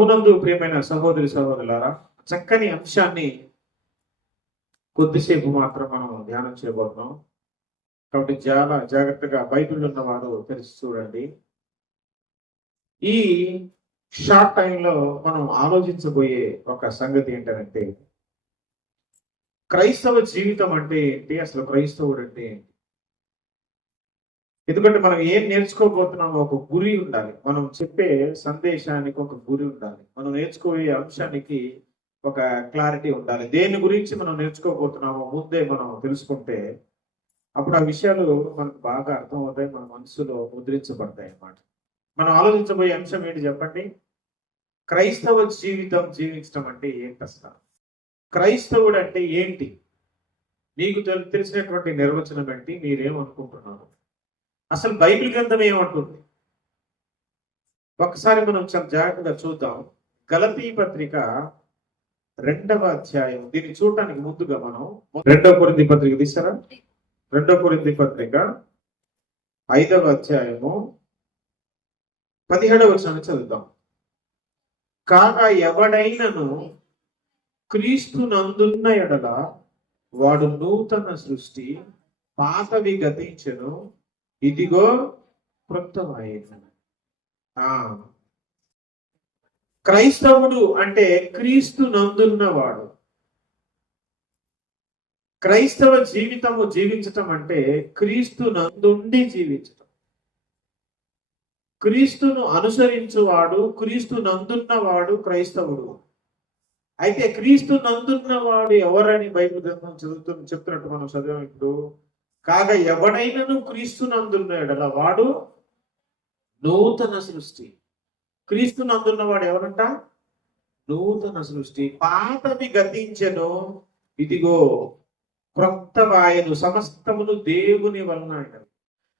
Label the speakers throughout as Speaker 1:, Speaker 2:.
Speaker 1: ప్రభునందు ప్రియమైన సహోదరి సహోదరులారా చక్కని అంశాన్ని కొద్దిసేపు మాత్రం మనం ధ్యానం చేయబోతున్నాం. కాబట్టి చాలా జాగ్రత్తగా బైబిల్ ఉన్న వారు తెలిసి చూడండి. ఈ షార్ట్ టైంలో మనం ఆలోచించబోయే ఒక సంగతి ఏంటంటే క్రైస్తవ జీవితం అంటే ఏంటి? అసలు క్రైస్తవుడు అంటే ఏంటి? ఎందుకంటే మనం ఏం నేర్చుకోబోతున్నామో ఒక గురి ఉండాలి. మనం చెప్పే సందేశానికి ఒక గురి ఉండాలి. మనం నేర్చుకోయే అంశానికి ఒక క్లారిటీ ఉండాలి. దేని గురించి మనం నేర్చుకోబోతున్నామో ముందే మనం తెలుసుకుంటే అప్పుడు ఆ విషయాలు మనకు బాగా అర్థమవుతాయి మన మనసులో ముద్రించబడతాయి అన్నమాట. మనం ఆలోచించబోయే అంశం ఏంటి చెప్పండి? క్రైస్తవ జీవితం జీవించడం అంటే ఏంటి అసలు క్రైస్తవుడు అంటే ఏంటి? మీకు తెలిసినటువంటి నిర్వచనం ఏంటి? మీరేమనుకుంటున్నారు? అసలు బైబిల్ గ్రంథం ఏమంటుంది? ఒకసారి మనం చాలా జాగ్రత్తగా చూద్దాం. గలతీ పత్రిక రెండవ అధ్యాయం. దీన్ని చూడటానికి ముందుగా మనం రెండవ కొరింది పత్రిక తీసారా రెండవ కొరింది పత్రిక ఐదవ అధ్యాయము పదిహేడవ వచనాన్ని చదువుతాం కాగా ఎవడైనను క్రీస్తు నందున్న ఎడల వాడు నూతన సృష్టి పాతవి గతించను ఇదిగో క్రొత్తమాయను ఆ. క్రైస్తవుడు అంటే క్రీస్తు నందున్నవాడు. క్రైస్తవ జీవితము జీవించటం అంటే క్రీస్తు నందుండి జీవించటం. క్రీస్తును అనుసరించువాడు క్రీస్తు నందున్నవాడు క్రైస్తవుడు. అయితే క్రీస్తు నందున్నవాడు ఎవరని బైబిల్ గ్రంథం చదువుతూ చెప్తున్నట్టు మనం చదివాం ఇప్పుడు? కాగా ఎవడైనను క్రీస్తు నందున్న ఎడల వాడు? నూతన సృష్టి. క్రీస్తు నందున్నవాడు ఎవరంట నూతన సృష్టి. పాతవి గతించెను. ఇదిగో క్రొత్త వాయను సమస్తమును దేవుని వలన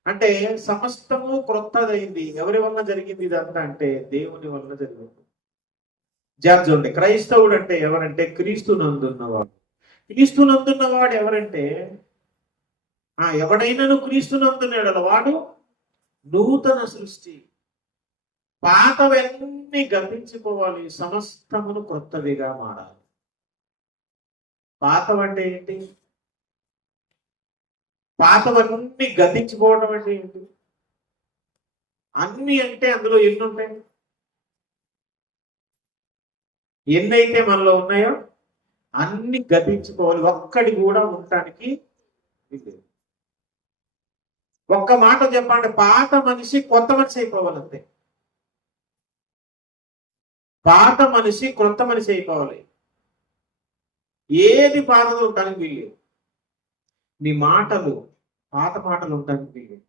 Speaker 1: అంటే సమస్తము క్రొత్తదైంది. ఎవరి వలన జరిగింది ఇదంతా అంటే దేవుని వలన జరిగింది. జాగ్రత్త క్రైస్తవుడు అంటే ఎవరంటే క్రీస్తు నందున్నవాడు క్రీస్తు నందున్నవాడు ఎవరంటే ఆ ఎవడైనాను క్రీస్తు వాడు? నూతన సృష్టి. పాతవన్నీ గతించిపోవాలి సమస్తమును క్రొత్తవిగా మారాలి. పాతవంటే ఏంటి? పాతవన్నీ గతించిపోవడం అంటే ఏంటి? అన్ని అంటే అందులో ఎన్ని ఉంటాయి? ఎన్నైతే మనలో ఉన్నాయో అన్ని గతించుకోవాలి ఒక్కడి కూడా ఉండటానికి ఒక్క మాట చెప్పండి పాత మనిషి కొత్త మనిషి అయిపోవాలంతే. పాత మనిషి కొత్త మనిషి అయిపోవాలి. ఏది పాతలు ఉండడానికి వీల్లేదు. నీ మాటలు పాత మాటలు ఉండడానికి వీల్లేదు.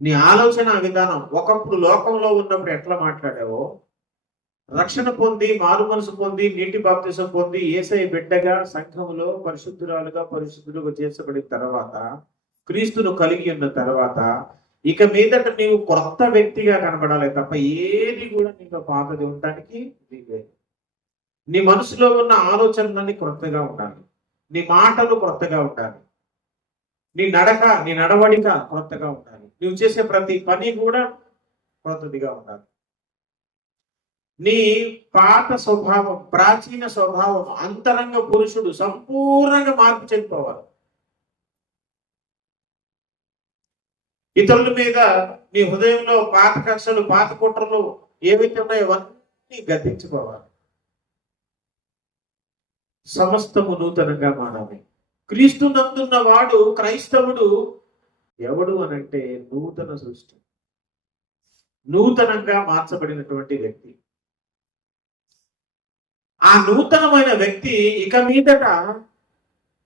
Speaker 1: నీ ఆలోచన విధానం ఒకప్పుడు లోకంలో ఉన్నప్పుడు ఎట్లా మాట్లాడావో? రక్షణ పొంది మారు మనసు పొంది నీటి బాప్తిసం పొంది ఏసై బిడ్డగా సంఘములో పరిశుద్ధురాలుగా పరిశుద్ధులుగా చేర్చబడిన తర్వాత క్రీస్తును కలిగి ఉన్న తర్వాత ఇక మీదట నీవు కొత్త వ్యక్తిగా కనబడాలి తప్ప ఏది కూడా నీకు పాతది ఉండడానికి నీ మనసులో ఉన్న ఆలోచనలన్నీ క్రొత్తగా ఉండాలి. నీ మాటలు క్రొత్తగా ఉండాలి. నీ నడక నీ నడవడిక క్రొత్తగా ఉండాలి. నువ్వు చేసే ప్రతి పని కూడా క్రొత్తదిగా ఉండాలి. నీ పాత స్వభావం ప్రాచీన స్వభావం అంతరంగ పురుషుడు సంపూర్ణంగా మార్పు చెందిపోవాలి ఇతరుల మీద నీ హృదయంలో పాత కక్షలు పాత కుట్రలు ఏవైతే ఉన్నాయో అవన్నీ గతించుకోవాలి సమస్తము నూతనంగా మారాలి. క్రీస్తు నందున్న వాడు క్రైస్తవుడు ఎవడు అనంటే నూతన సృష్టి. నూతనంగా మార్చబడినటువంటి వ్యక్తి. ఆ నూతనమైన వ్యక్తి ఇక మీదట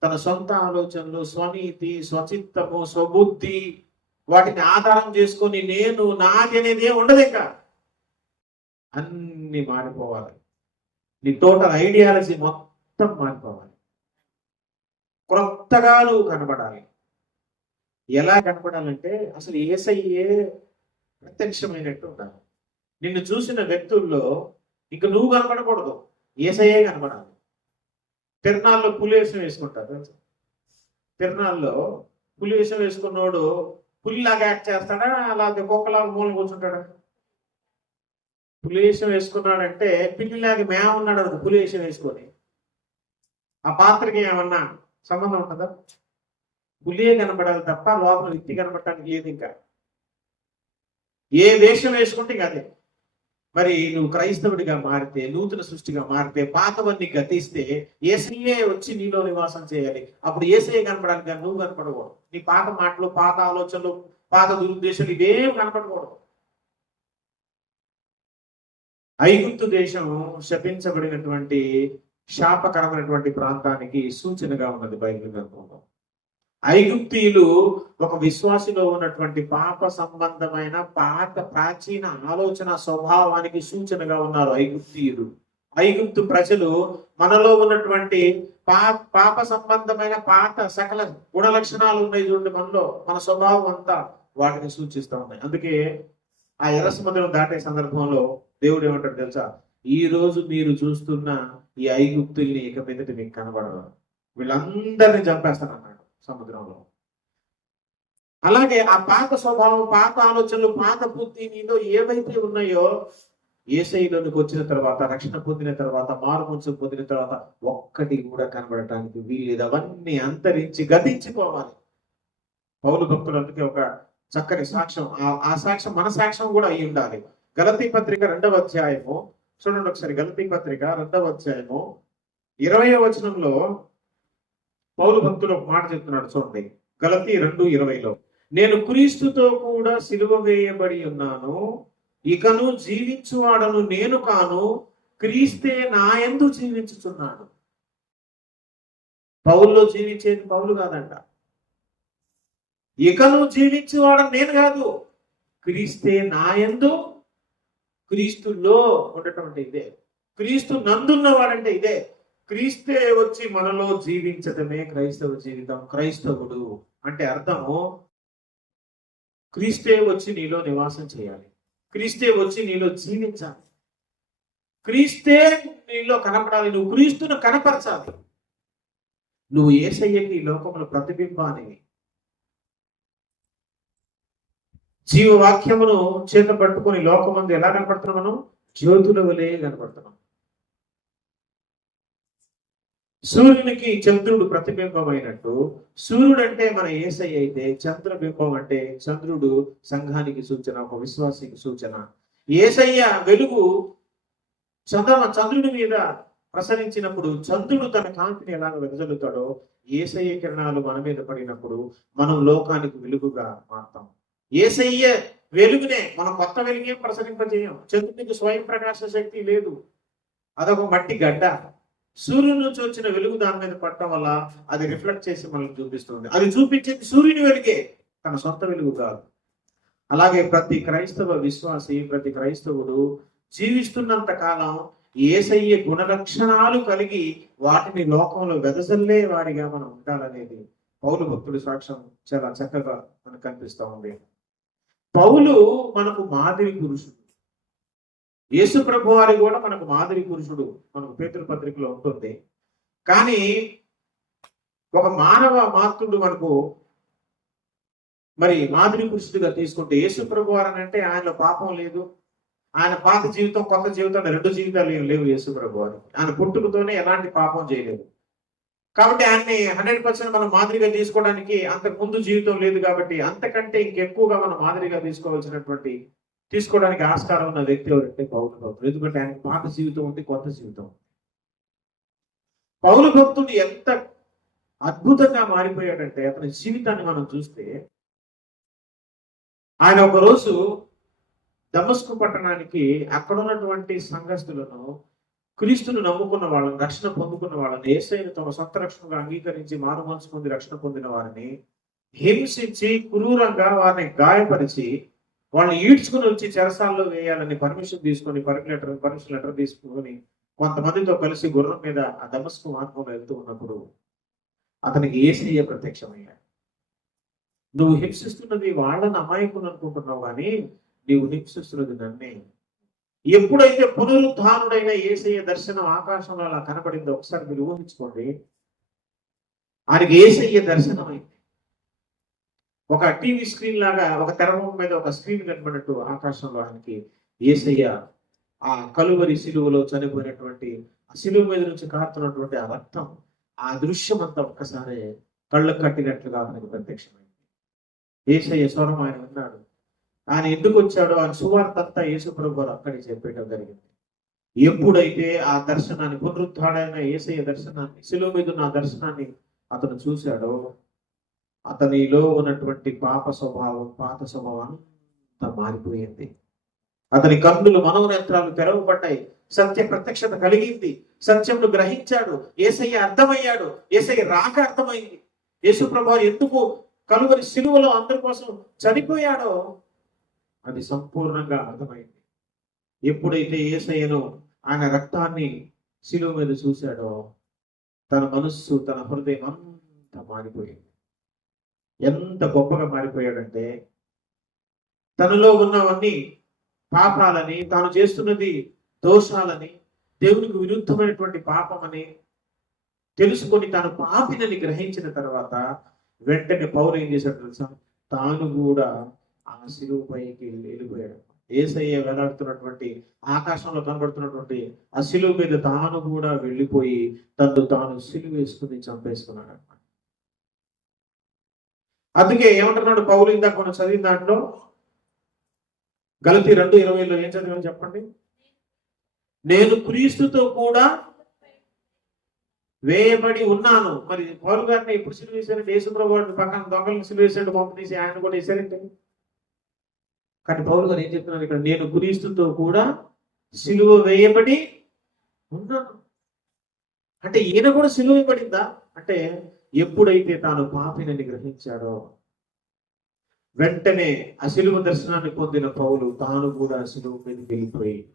Speaker 1: తన సొంత ఆలోచనలు స్వనీతి స్వచిత్తము స్వబుద్ధి వాటిని ఆధారం చేసుకొని నేను నాది అనేది ఏం ఉండదు ఇంకా అన్ని మారిపోవాలి. నీ టోటల్ ఐడియాలజీ మొత్తం మారిపోవాలి. క్రొత్తగా నువ్వు కనబడాలి. ఎలా కనబడాలంటే అసలు ఏసయ్యే ప్రత్యక్షమైనట్టు ఉండాలి. నిన్ను చూసిన వ్యక్తుల్లో ఇక నువ్వు కనపడకూడదు ఏసయ్యే కనపడాలి తిరణాల్లో పులివేషం వేసుకుంటారు తిరునాళ్ళలో తిరణాల్లో పులివేషం వేసుకున్నోడు పులిలాగా యాక్ట్ చేస్తాడా? అలాగే కుక్కలాగా మూల కూర్చుంటాడా? పులి వేషం వేసుకున్నాడంటే పిల్లిలాగా మేము ఉన్నాడు అది పులి వేషం వేసుకొని. ఆ పాత్రకి ఏమన్నా సంబంధం ఉంటుందా పులియే కనపడాలి తప్ప లోపల వ్యక్తి కనపడటానికి లేదు ఇంకా. ఏ వేషం వేసుకుంటే ఇంకా అదే. మరి నువ్వు క్రైస్తవుడిగా మారితే నూతన సృష్టిగా మారితే పాతవన్నీ గతిస్తే ఏసయ్యే వచ్చి నీలో నివాసం చేయాలి. అప్పుడు ఏసయ్య కనపడానికి కానీ నువ్వు కనపడకూడదు. నీ పాత మాటలు పాత ఆలోచనలు పాత దురుద్దేశాలు ఇవేం కనపడకూడదు. ఐగుప్తు దేశం శపించబడినటువంటి శాపకరమైనటువంటి ప్రాంతానికి సూచనగా ఉన్నది బైబిల్ గ్రంథంలో. ఐగుప్తీయులు ఒక విశ్వాసిలో ఉన్నటువంటి పాప సంబంధమైన పాత ప్రాచీన ఆలోచన స్వభావానికి సూచనగా ఉన్నారు ఐగుప్తీయులు. ఐగుప్తు ప్రజలు మనలో ఉన్నటువంటి పా పాప సంబంధమైన పాత సకల గుణ లక్షణాలు ఉన్నాయి చూడండి మనలో మన స్వభావం అంతా వాటిని సూచిస్తూ ఉన్నాయి. అందుకే ఆ ఎర్ర సముద్రం దాటే సందర్భంలో దేవుడు ఏమంటాడు తెలుసా? ఈ రోజు మీరు చూస్తున్న ఈ ఐగుప్తుల్ని ఇక మీదటి మీకు కనబడరు. వీళ్ళందరినీ చంపేస్తానన్నాడు. సముద్రంలో. అలాగే ఆ పాత స్వభావం పాత ఆలోచనలు పాత బుద్ధి నీలో ఏవైతే ఉన్నాయో ఏసైలోనికి వచ్చిన తర్వాత రక్షణ పొందిన తర్వాత మారుమనసు పొందిన తర్వాత ఒక్కటి కూడా కనబడటానికి వీలేదు అవన్నీ అంతరించి గతించిపోవాలి. పౌరు భక్తులు అందుకే ఒక చక్కని సాక్ష్యం ఆ- ఆ సాక్ష్యం మన సాక్ష్యం కూడా అయి ఉండాలి. గలతీ పత్రిక రెండవ అధ్యాయము చూడండి ఒకసారి గలతీ పత్రిక రెండవ అధ్యాయము ఇరవై వచనంలో పౌలు భక్తులు ఒక మాట చెప్తున్నాడు చూడండి. గలతి రెండు ఇరవైలో నేను క్రీస్తుతో కూడా సిలువ వేయబడి ఉన్నాను. ఇకను జీవించువాడను నేను కాను. క్రీస్తే నా యందు జీవించుచున్నాను. పౌల్లో జీవించేది పౌలు కాదంట. ఇకను జీవించువాడని నేను కాదు. క్రీస్తే నా యందు క్రీస్తులో ఉండటం అంటే ఇదే. క్రీస్తు నందున్నవాడంటే ఇదే. క్రీస్తే వచ్చి మనలో జీవించడమే క్రైస్తవ జీవితం క్రైస్తవుడు అంటే అర్థము క్రీస్తే వచ్చి నీలో నివాసం చేయాలి. క్రీస్తే వచ్చి నీలో జీవించాలి. క్రీస్తే నీలో కనపడాలి. నువ్వు క్రీస్తును కనపరచాలి. నువ్వు ఏసయ్యకి ఈ లోకంలో ప్రతిబింబానివి. జీవవాక్యమును చేత పట్టుకొని లోకమందు ఎలా కనపడుతున్నాం మనం జ్యోతుల వలె కనపడుతున్నాం. సూర్యునికి చంద్రుడు ప్రతిబింబమైనట్టు సూర్యుడు అంటే మన ఏసై అయితే చంద్రబింబం అంటే చంద్రుడు సంఘానికి సూచన ఒక విశ్వాసికి సూచన. ఏసయ్య వెలుగు చంద్ర చంద్రుడి మీద ప్రసరించినప్పుడు చంద్రుడు తన కాంతిని ఎలాగ వెదజల్లుతాడో ఏసయ్య కిరణాలు మన మీద పడినప్పుడు మనం లోకానికి వెలుగుగా మారుతాం. ఏసయ్య వెలుగునే మనం కొత్త వెలుగేం ప్రసరింపజేయం. చంద్రునికి స్వయం ప్రకాశ శక్తి లేదు. అదొక మట్టి గడ్డ. సూర్యుని నుంచి వచ్చిన వెలుగు దాని మీద పట్టడం వల్ల అది రిఫ్లెక్ట్ చేసి మనల్ని చూపిస్తుంది. అది చూపించేది సూర్యుని వెలుగే తన సొంత వెలుగు కాదు. అలాగే ప్రతి క్రైస్తవ విశ్వాసి ప్రతి క్రైస్తవుడు జీవిస్తున్నంత కాలం ఏసయ్య గుణలక్షణాలు కలిగి వాటిని లోకంలో వెదజల్లే వారిగా మనం ఉండాలనేది పౌలు భక్తుడి సాక్ష్యం. చాలా చక్కగా మనకు కనిపిస్తూ ఉంది. పౌలు మనకు మాదిరి పురుషుడు. యేసు ప్రభు వారి కూడా మనకు మాదిరి పురుషుడు మనకు పేతుల పత్రికలో ఉంటుంది. కానీ ఒక మానవ మాతృడు మనకు మరి మాదిరి పురుషుడిగా తీసుకుంటే యేసు ప్రభు వారు అంటే ఆయనలో పాపం లేదు. ఆయన పాత జీవితం కొత్త జీవితం రెండు జీవితాలు ఏం లేవు యేసు ప్రభు వారు. ఆయన పుట్టుకతోనే ఎలాంటి పాపం చేయలేదు. కాబట్టి ఆయన్ని హండ్రెడ్ పర్సెంట్ మనం మాదిరిగా తీసుకోవడానికి అంతకు ముందు జీవితం లేదు కాబట్టి అంతకంటే ఇంకెక్కువగా మనం మాదిరిగా తీసుకోవాల్సినటువంటి తీసుకోవడానికి ఆస్కారం ఉన్న వ్యక్తి ఎవరంటే పౌరు భక్తుడు. ఎందుకంటే ఆయన పాత జీవితం ఉంది కొత్త జీవితం పౌరు భక్తుడు ఎంత అద్భుతంగా మారిపోయాడంటే అతని జీవితాన్ని మనం చూస్తే ఆయన ఒక రోజు దమస్కు పట్టణానికి అక్కడ ఉన్నటువంటి సంఘస్థులను క్రీస్తును నమ్ముకున్న వాళ్ళని రక్షణ పొందుకున్న వాళ్ళని ఏసైని తమ సొంత రక్షణగా అంగీకరించి మారు మనసు పొంది రక్షణ పొందిన వారిని హింసించి క్రూరంగా వారిని గాయపరిచి వాళ్ళని ఈడ్చుకుని వచ్చి చెరసాల్లో వేయాలని పర్మిషన్ తీసుకొని లెటర్ పర్మిషన్ లెటర్ తీసుకొని కొంతమందితో కలిసి గుర్రం మీద ఆ దమస్కు మార్గంలో వెళ్తూ ఉన్నప్పుడు అతనికి ఏసయ్య ప్రత్యక్షమయ్యాడు. నువ్వు హింసిస్తున్నది వాళ్ళని అమాయకులు అనుకుంటున్నావు కానీ నీవు హింసిస్తున్నది నన్నే. ఎప్పుడైతే పునరుద్ధానుడైన ఏసయ్య దర్శనం ఆకాశంలో అలా కనపడిందో ఒకసారి మీరు ఊహించుకోండి. ఆయనకి ఏసయ్య దర్శనం అయింది ఒక టీవీ స్క్రీన్ లాగా ఒక తెరవం మీద ఒక స్క్రీన్ కనబడినట్టు ఆకాశంలో ఆయనకి ఏసయ్య ఆ కలువరి సిలువలో చనిపోయినటువంటి ఆ సిలువ మీద నుంచి కారుతున్నటువంటి ఆ రక్తం ఆ దృశ్యం అంతా ఒక్కసారి కళ్ళు కట్టినట్లుగా ఆయనకు ప్రత్యక్షమైంది. ఏసయ్య స్వరం ఆయన విన్నాడు. ఆయన ఎందుకు వచ్చాడో ఆయన సువార్త అంతా యేసు ప్రభు వారు అక్కడికి చెప్పేయడం జరిగింది. ఎప్పుడైతే ఆ దర్శనాన్ని పునరుద్ధాడైన ఏసయ్య దర్శనాన్ని శిలువ మీద ఉన్న ఆ దర్శనాన్ని అతను చూశాడో అతనిలో ఉన్నటువంటి పాప స్వభావం పాత స్వభావం అంతా మారిపోయింది. అతని కన్నులు మనోనేత్రాలు తెరవబడ్డాయి. సత్య ప్రత్యక్షత కలిగింది. సత్యంను గ్రహించాడు. ఏసయ్య అర్థమయ్యాడు. ఏసయ్య రాక అర్థమైంది. యేసు ప్రభు ఎందుకు కలువరి సిలువలో అందరి కోసం చనిపోయాడో అది సంపూర్ణంగా అర్థమైంది. ఎప్పుడైతే ఏసయ్యను ఆయన రక్తాన్ని సిలువ మీద చూశాడో తన మనస్సు తన హృదయం అంతా మారిపోయింది. ఎంత గొప్పగా మారిపోయాడంటే తనలో ఉన్నవన్నీ పాపాలని తాను చేస్తున్నది దోషాలని దేవునికి విరుద్ధమైనటువంటి పాపమని తెలుసుకొని తాను పాపినని గ్రహించిన తర్వాత వెంటనే పౌరు ఏం చేశాడు తెలుసా? తాను కూడా ఆ శిలువు పైకి వెళ్ళిపోయాడు ఏసయ్య వేలాడుతున్నటువంటి ఆకాశంలో కనబడుతున్నటువంటి ఆ శిలువు మీద తాను కూడా వెళ్ళిపోయి తను తాను సిలువ వేసుకుని చంపేసుకున్నాడు. అనమాట అందుకే ఏమంటున్నాడు పౌలు ఇందాక మనం చదివిన దాంట్లో? గలతి రెండు ఇరవైలో ఏం చదివాను చెప్పండి? నేను క్రీస్తుతో కూడా వేయబడి ఉన్నాను. మరి పౌరు గారిని ఎప్పుడు సిలువ వేశారంటే యేసుప్రభు వాడిని పక్కన దొంగలను సిలువ వేసాడు తీసి ఆయన కూడా వేశారంటే కానీ పౌరు గారు ఏం చెప్తున్నారు ఇక్కడ? నేను క్రీస్తుతో కూడా సిలువ వేయబడి ఉన్నాను. అంటే ఈయన కూడా సిలువ వేయబడిందా? అంటే ఎప్పుడైతే తాను పాపినని గ్రహించాడో వెంటనే ఆ దర్శనాన్ని పొందిన పౌలు తాను కూడా సిలువ మీద వెళ్ళిపోయి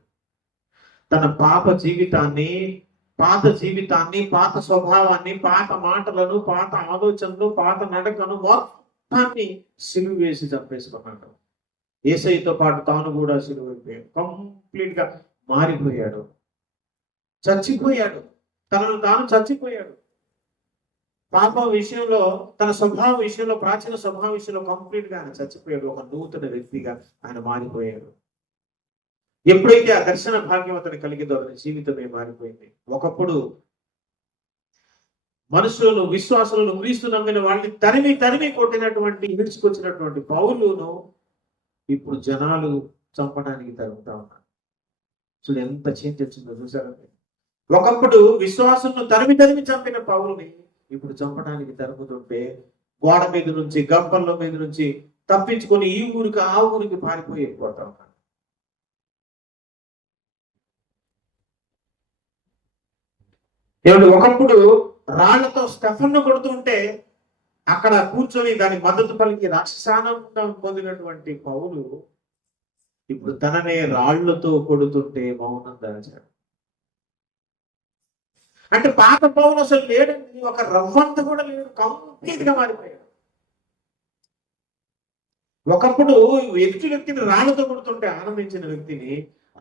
Speaker 1: తన పాప జీవితాన్ని పాత జీవితాన్ని పాత స్వభావాన్ని పాత మాటలను పాత ఆలోచనలు పాత నడకను మొత్తాన్ని సిలువ వేసి చంపేసుకున్నాడు. ఏసైతో పాటు తాను కూడా సిలువైపోయాడు కంప్లీట్గా మారిపోయాడు. చచ్చిపోయాడు. తనను తాను చచ్చిపోయాడు. పాపం విషయంలో తన స్వభావం విషయంలో ప్రాచీన స్వభావం విషయంలో కంప్లీట్గా ఆయన చచ్చిపోయాడు. ఒక నూతన వ్యక్తిగా ఆయన మారిపోయాడు. ఎప్పుడైతే ఆ దర్శన భాగ్యం అతను కలిగిందో అతని జీవితమే మారిపోయింది. ఒకప్పుడు మనుషులను విశ్వాసులను క్రీస్తు నమ్మిన వాళ్ళని తరిమి తరిమి కొట్టినటువంటి విడిచుకొచ్చినటువంటి పౌరులను ఇప్పుడు జనాలు చంపడానికి తరుగుతా ఉన్నారు. చూడు ఎంత చేంజ్ వచ్చిందో చూసారా ఒకప్పుడు విశ్వాసులను తరిమి తరిమి చంపిన పౌరుని ఇప్పుడు చంపడానికి తరుగుతుంటే గోడ మీద నుంచి గంపల్లో మీద నుంచి తప్పించుకొని ఈ ఊరికి ఆ ఊరికి పారిపోయి వెళ్ళిపోతా ఉన్నారు ఏమంటే ఒకప్పుడు రాళ్ళతో స్టెఫన్ను కొడుతుంటే అక్కడ కూర్చొని దాని మద్దతు పలికి రాక్షసానందం పొందినటువంటి పౌలు ఇప్పుడు తననే రాళ్ళతో కొడుతుంటే మౌనం దాచాడు. అంటే పాత పౌలు అసలు లేడండి ఒక రవ్వంత కూడా లేడు. కంప్లీట్గా మారిపోయాడు. ఒకప్పుడు ఎదుటి వ్యక్తిని రాళ్ళతో కొడుతుంటే ఆనందించిన వ్యక్తిని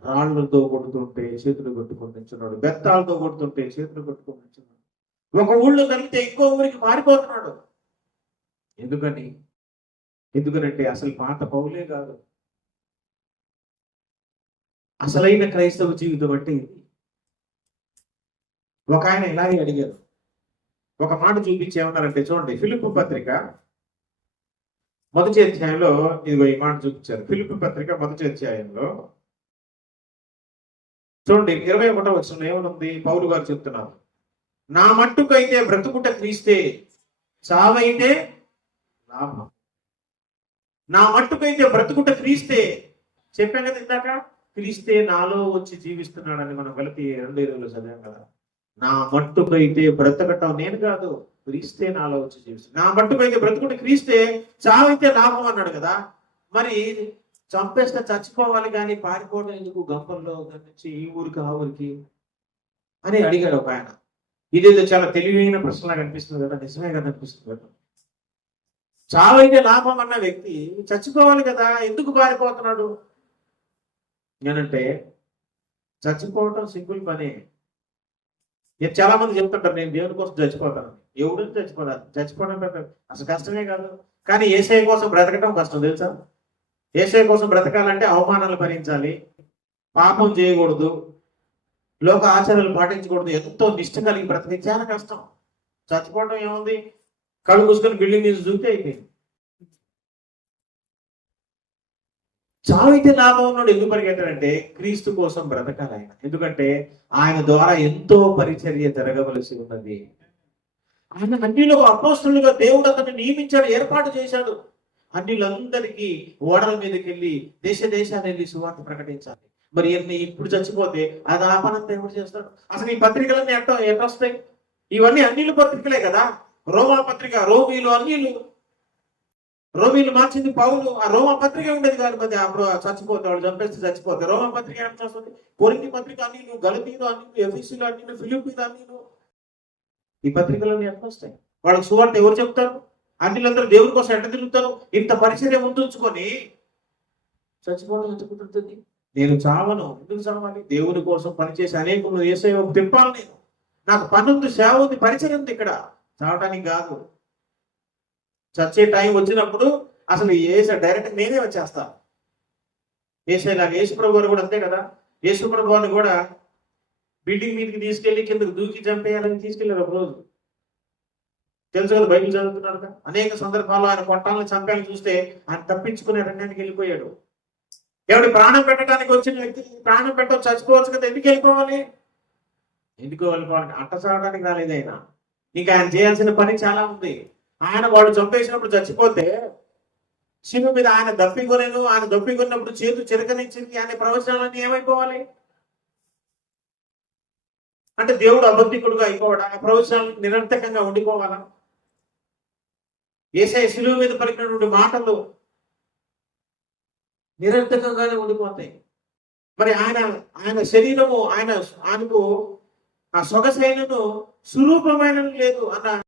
Speaker 1: రాళ్ళతో కొడుతుంటే చేతులు కొట్టుకొని నించున్నాడు బెత్తాలతో కొడుతుంటే చేతులు కొట్టుకొని నించున్నాడు ఒక ఊళ్ళో తగ్గితే ఇంకో ఊరికి మారిపోతున్నాడు. ఎందుకని? ఎందుకనంటే అసలు పాత పౌలే కాదు. అసలైన క్రైస్తవ జీవితం అంటే ఇది. ఒక ఆయన ఇలాగే అడిగారు. ఒక మాట చూపించేమన్నారంటే చూడండి ఫిలిప్ పత్రిక మొదటి అధ్యాయంలో ఇదిగో ఈ మాట చూపించారు ఫిలిప్ పత్రిక మొదటి అధ్యాయంలో చూడండి ఇరవై ఒకటో వచ్చిన ఏమనుంది? పౌలు గారు చెప్తున్నారు. నా మట్టుకైతే బ్రతుకుట క్రీస్తే చావైతే లాభం. నా మట్టుకైతే బ్రతుకుట క్రీస్తే చెప్పాను కదా ఇందాక క్రీస్తే నాలో వచ్చి జీవిస్తున్నాడని మనం కలిపి రెండు ఇరవైలో చదివాం కదా. నా మట్టుకైతే బ్రతకటం నేను కాదు క్రీస్తే నాలో వచ్చి జీవిస్తాను నా మట్టుకైతే బ్రతుకుట క్రీస్తే చావైతే లాభం అన్నాడు కదా. మరి చంపేస్తే చచ్చిపోవాలి కానీ పారిపోవడం ఎందుకు గంపల్లో నుంచి ఈ ఊరికి ఆ ఊరికి అని అడిగాడు ఒక ఆయన. ఇదేదో చాలా తెలివైన ప్రశ్నలా కనిపిస్తుంది కదా నిజమే కదా అనిపిస్తుంది కదా. చావైతే లాభం అన్న వ్యక్తి చచ్చిపోవాలి కదా ఎందుకు పారిపోతున్నాడు? నేనంటే చచ్చిపోవటం సింపుల్ పనే. నేను చాలా మంది చెప్తుంటారు నేను దేవుని కోసం చచ్చిపోతాను ఎవడు చచ్చిపోతాను చచ్చిపోవడం అసలు కష్టమే కాదు. కానీ ఏసఐ కోసం బ్రతకటం కష్టం తెలుసా? ఏసఐ కోసం బ్రతకాలంటే అవమానాలు భరించాలి పాపం చేయకూడదు లోక ఆచారాలు పాటించకూడదు ఎంతో నిష్ట కలిగి బ్రతకి చాలా కష్టం. చచ్చిపోవడం ఏముంది? కళ్ళు మూసుకొని బిల్డింగ్ నుంచి చూస్తే అయిపోయింది. చావితే లాభం ఉన్నాడు ఎందుకు పరిగెత్తాడంటే క్రీస్తు కోసం బ్రతకాలి ఆయన ఎందుకంటే ఆయన ద్వారా ఎంతో పరిచర్య జరగవలసి ఉన్నది. ఆయన అన్నిలో అపోస్తులుగా దేవుడు అతన్ని నియమించాడు ఏర్పాటు చేశాడు. అన్నిలందరికీ ఓడల మీదకి వెళ్ళి దేశ దేశాన్ని వెళ్ళి సువార్త ప్రకటించాలి. మరి ఎన్ని ఇప్పుడు చచ్చిపోతే అది ఆపనం దేవుడు చేస్తాడు? అసలు ఈ పత్రికలన్నీ ఎట్ట ఎట్టొస్తాయి ఇవన్నీ అన్నిలు పత్రికలే కదా? రోమా పత్రిక రోమీలు అన్నిలు రోమిలు మార్చింది పౌలు. ఆ రోమా పత్రిక ఉండేది కాదు మరి అప్పుడు చచ్చిపోతే వాళ్ళు చంపేస్తే చచ్చిపోతే రోమా పత్రిక ఎట్లా వస్తుంది కొరింది పత్రిక నువ్వు గలతీలు అన్నిలు ఎఫీసీలు అన్నిలు ఫిలిపీలు అన్నిలు ఈ పత్రికలన్నీ ఎట్లా వస్తాయి? వాళ్ళకి సువార్త ఎవరు చెప్తారు? అన్నిలందరూ దేవుడి కోసం ఎట్ట తిరుగుతారు? ఇంత పరిచర్య ముందుంచుకొని చచ్చిపోవడం ఎందుకు నేను చావను ఎందుకు చావాలి? దేవుని కోసం పనిచేసి అనేక ఏసే తిప్పాలి నేను. నాకు పని ఉంది సేవ ఉంది పరిచయం ఉంది ఇక్కడ. చావడానికి కాదు. చచ్చే టైం వచ్చినప్పుడు అసలు ఏసే డైరెక్ట్ నేనే వచ్చేస్తా. ఏసే లాగా యేసుప్రభు గారు కూడా అంతే కదా. యేసుప్రభు గారిని కూడా బిల్డింగ్ మీదకి తీసుకెళ్ళి కిందకు దూకి చంపేయాలని తీసుకెళ్ళారు ఒక రోజు. తెలుసు కదా బైబిల్ చదువుతున్నారు అనేక సందర్భాల్లో ఆయన కొట్టాలని చంపాలని చూస్తే ఆయన తప్పించుకునే రంగానికి వెళ్ళిపోయాడు. ఎవడి ప్రాణం పెట్టడానికి వచ్చిన వ్యక్తి ప్రాణం పెట్ట చచ్చిపోవచ్చు కదా ఎందుకు వెళ్ళిపోవాలి? ఎందుకు వెళ్ళిపోవాలి? అట్ట చావడానికి రాలేదు ఆయన. ఇంకా ఆయన చేయాల్సిన పని చాలా ఉంది. ఆయన వాడు చంపేసినప్పుడు చచ్చిపోతే శివు మీద ఆయన దప్పికొనేను ఆయన దప్పికొన్నప్పుడు చేతు చిరకనిచ్చింది ఆయన ప్రవచనాలన్నీ ఏమైపోవాలి? అంటే దేవుడు అబద్ధికుడుగా అయిపోవడా? ఆ ప్రవచనాలు నిరర్థకంగా ఉండిపోవాలా? ఏసఐ శిలువు మీద పలికినటువంటి మాటలు నిరర్థకంగానే ఉండిపోతాయి. మరి ఆయన ఆయన శరీరము ఆయన ఆయనకు ఆ సొగసైనను సురూపమైన లేదు అన్న